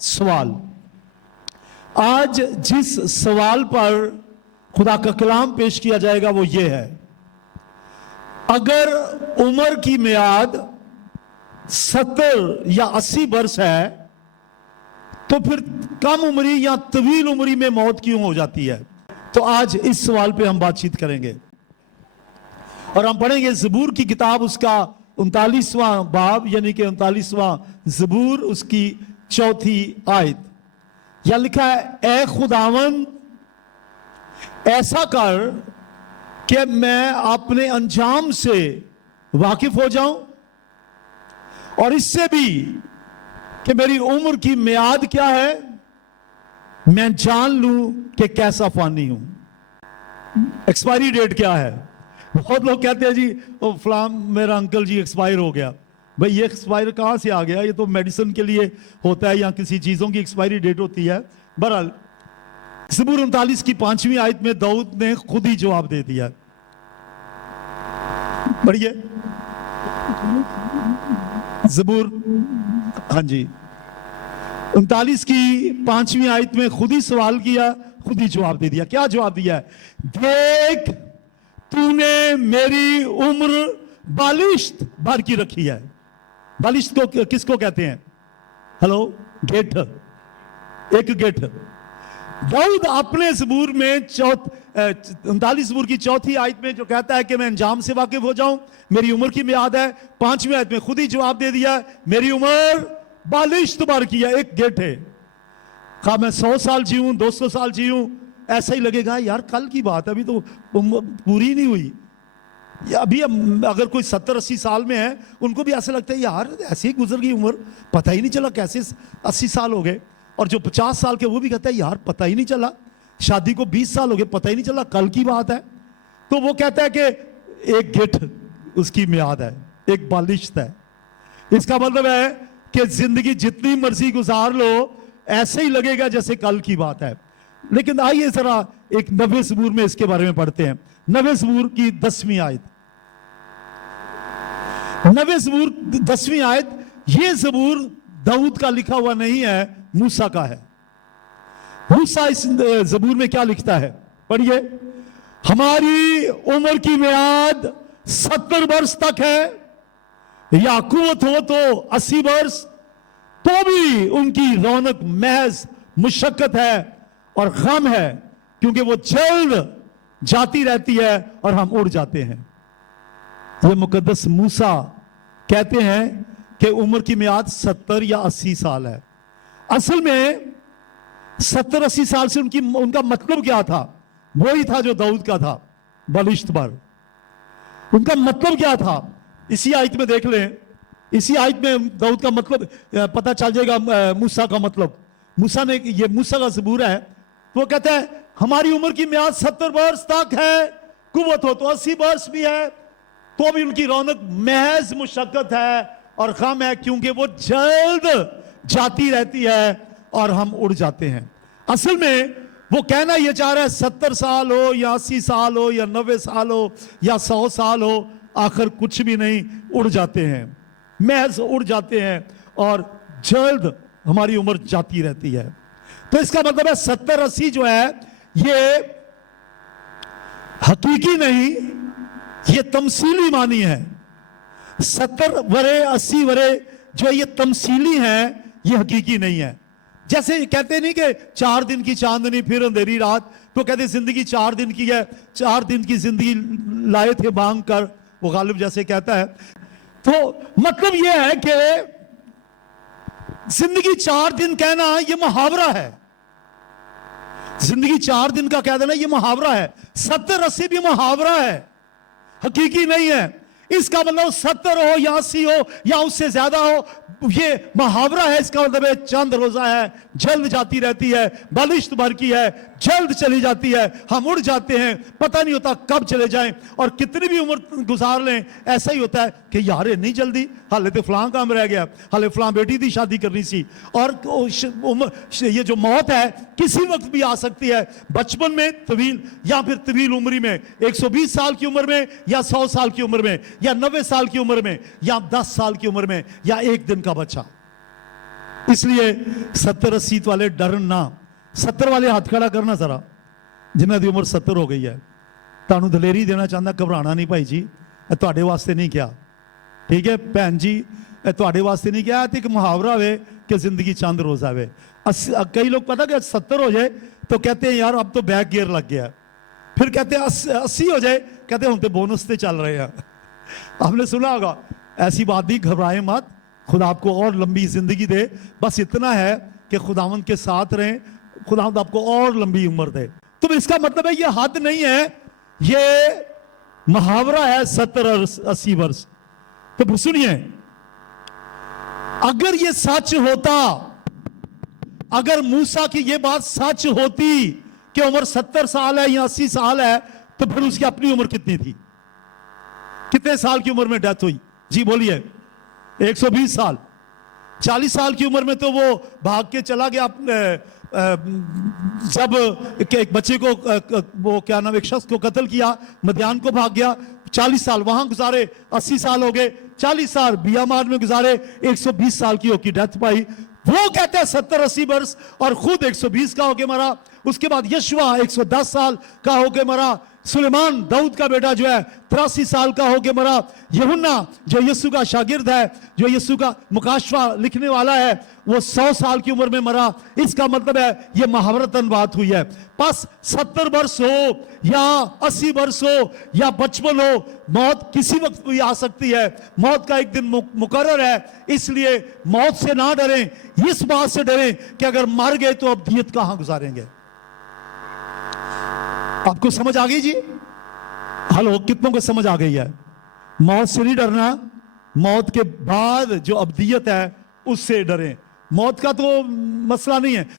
सवाल। आज जिस सवाल पर खुदा का कलाम पेश किया जाएगा वो ये है, अगर उम्र की मियाद 70 या 80 वर्ष है तो फिर कम उम्री या तवील उम्री में मौत क्यों हो जाती है? तो आज इस सवाल पे हम बातचीत करेंगे और हम पढ़ेंगे ज़बूर की किताब, उसका 39वां बाब यानी कि 39वां ज़बूर, उसकी 4थी आयत। यह लिखा है, ए खुदावन ऐसा कर कि मैं अपने अंजाम से वाकिफ हो जाऊं और इससे भी कि मेरी उम्र की मियाद क्या है, मैं जान लूं कि कैसा फानी हूं। एक्सपायरी डेट क्या है? बहुत लोग कहते हैं जी ओ फलां मेरा अंकल जी एक्सपायर हो गया। भाई ये एक्सपायर कहां से आ गया? ये तो मेडिसिन के लिए होता है या किसी चीजों की एक्सपायरी डेट होती है। बहरहाल ज़बूर 39 की 5वीं आयत में दाऊद ने खुद ही जवाब दे दिया। पढ़िए ज़बूर, हाँ जी, 39 की 5वीं आयत में खुद ही सवाल किया, खुद ही जवाब दे दिया। क्या जवाब दिया है? देख तूने मेरी उम्र बालिश्त भर की रखी है। बालिश्त को किसको कहते हैं? हेलो, गेठ, एक गेठ। दाऊद अपने ज़बूर में 39 ज़बूर की 4थी आयत में जो कहता है कि मैं अंजाम से वाकिफ हो जाऊं, मेरी उम्र की मियाद है, 5वीं आयत में खुद ही जवाब दे दिया, मेरी उम्र बालिश्त भर की है, एक गेठ है। खा मैं 100 साल जीऊं, 200 साल जीऊं, ऐसा ही लगेगा यार कल की बात है, अभी तो पूरी नहीं हुई। अभी अगर कोई 70-80 साल में है उनको भी ऐसा लगता है यार ऐसे ही गुजर गई उम्र, पता ही नहीं चला कैसे 80 साल हो गए। और जो 50 साल के वो भी कहता है यार पता ही नहीं चला, शादी को 20 साल हो गए, पता ही नहीं चला, कल की बात है। तो वो कहता है कि एक गिठ उसकी मियाद है, एक बालिश्त है। इसका मतलब है कि जिंदगी जितनी मर्जी गुजार लो ऐसे ही लगेगा जैसे कल की बात है। लेकिन आइए जरा एक 90 ज़बूर में इसके बारे में पढ़ते हैं। 90 ज़बूर की 10वीं आयत, 90 ज़बूर 10वीं आयत। ये ज़बूर दाऊद का लिखा हुआ नहीं है, मूसा का है। मूसा इस ज़बूर में क्या लिखता है? पढ़िए, हमारी उम्र की मियाद 70 वर्ष तक है, या कुव्वत हो तो 80 वर्ष, तो भी उनकी रौनक महज मुशक्कत है और गम है, क्योंकि वो जल्द जाती रहती है और हम उड़ जाते हैं। ये मुकद्दस मूसा कहते हैं कि उम्र की मियाद 70 या 80 साल है। असल में 70-80 साल से उनका मतलब क्या था? वही था जो दाऊद का था, बलिश्त भर। उनका मतलब क्या था? इसी आयत में देख लें, इसी आयत में दाऊद का मतलब पता चल जाएगा, मूसा का मतलब। मूसा ने, ये मूसा का ज़बूर है, वो कहता है हमारी उम्र की मियाद 70 वर्ष तक है, कुव्वत हो तो 80 वर्ष भी है, तो भी उनकी रौनक महज मुशक्कत है और गम है, क्योंकि वो जल्द जाती रहती है और हम उड़ जाते हैं। असल में वो कहना यह चाह रहा है 70 साल हो या 80 साल हो या 90 साल हो या 100 साल हो, आखिर कुछ भी नहीं, उड़ जाते हैं, महज उड़ जाते हैं और जल्द हमारी उम्र जाती रहती है। तो इसका मतलब है 70-80 जो है ये हकीकी नहीं, ये तमसीली मानी है। 70 वरे 80 वरे जो ये तमसीली है, ये हकीकी नहीं है। जैसे कहते नहीं कि 4 दिन की चांदनी फिर अंधेरी रात, तो कहते जिंदगी 4 दिन की है, 4 दिन की जिंदगी लाए थे मांग कर, वो गालिब जैसे कहता है। तो मतलब यह है कि जिंदगी 4 दिन कहना यह मुहावरा है। जिंदगी 4 दिन का कह देना यह मुहावरा है। 70-80 भी मुहावरा है, हकीकी नहीं है। इसका मतलब 70 हो या 80 हो या उससे ज्यादा हो, ये मुहावरा है। इसका मतलब है चंद रोजा है, जल्द जाती रहती है, बालिश्त भर की है, जल्द चली जाती है, हम उड़ जाते हैं, पता नहीं होता कब चले जाएं और कितनी भी उम्र गुजार लें। ऐसा ही होता है कि यार नहीं जल्दी, हाले तो फलां काम रह गया, हाले फलां बेटी थी शादी करनी सी। और ये जो मौत है किसी वक्त भी आ सकती है, बचपन में तवील या फिर तवील उम्री में, 120 साल की उम्र में या 100 साल की उम्र में या 90 साल की उम्र में या 10 साल की उम्र में या एक दिन का बच्चा। اس لیے 70-80 والے ڈرن نہ. 70 والے ہاتھ کھڑا کرنا ذرا جنہاں دی عمر 70 ہو گئی ہے. تانوں دلیری دینا چاہتا, گھبرانا نہیں بھائی جی, اے تواڈے واسطے نہیں کیا, ٹھیک ہے بہن جی, اے تواڈے واسطے نہیں کیا. ایک محاورہ ہوئے کہ زندگی چند روز آوے. کئی لوگ پتہ کہ 70 ہو جائے تو کہتے ہیں یار اب تو بیک گیئر لگ گیا, پھر کہتے ہیں 80 ہو جائے کہتے ہیں ہم تو بونس تے چل رہے ہیں. آپ نے سنا ہوگا. ایسی بات نہیں, گھبرائیں مت, خدا آپ کو اور لمبی زندگی دے. بس اتنا ہے کہ خداوند کے ساتھ رہیں, خداوند آپ کو اور لمبی عمر دے. تو اس کا مطلب ہے یہ حد نہیں ہے, یہ محاورہ ہے 70-80 برس. تو پھر سنیے, اگر یہ سچ ہوتا, اگر موسیٰ کی یہ بات سچ ہوتی کہ عمر 70 سال ہے یا 80 سال ہے, تو پھر اس کی اپنی عمر کتنی تھی؟ کتنے سال کی عمر میں ڈیتھ ہوئی؟ جی بولیے. 120 سال. 40 سال کی عمر میں تو وہ بھاگ کے چلا گیا, جب ایک بچے کو, وہ کیا نام, ایک شخص کو قتل کیا, مدیان کو بھاگ گیا. 40 سال وہاں گزارے, 80 سال ہو گئے, 40 سال بیامار میں گزارے, 120 سال کی ہو کی ڈیتھ پائی. وہ کہتا ہے 70-80 برس, اور خود 120 کا ہو کے مرا. اس کے بعد یشوا 110 سال کا ہو کے مرا. سلیمان داؤد کا بیٹا جو ہے 83 سال کا ہو کے مرا. یوحنا جو یسوع کا شاگرد ہے, جو یسوع کا مکاشفہ لکھنے والا ہے, وہ 100 سال کی عمر میں مرا. اس کا مطلب ہے یہ محاورتاً بات ہوئی ہے. پس 70 برس ہو یا 80 برس ہو یا 55 ہو, موت کسی وقت بھی آ سکتی ہے. موت کا ایک دن مقرر ہے. اس لیے موت سے نہ ڈریں, اس بات سے ڈریں کہ اگر مر گئے تو ابدیت کہاں گزاریں گے. آپ کو سمجھ آ گئی جی؟ ہلو, کتنوں کو سمجھ آ گئی ہے؟ موت سے نہیں ڈرنا, موت کے بعد جو ابدیت ہے اس سے ڈریں. موت کا تو مسئلہ نہیں ہے.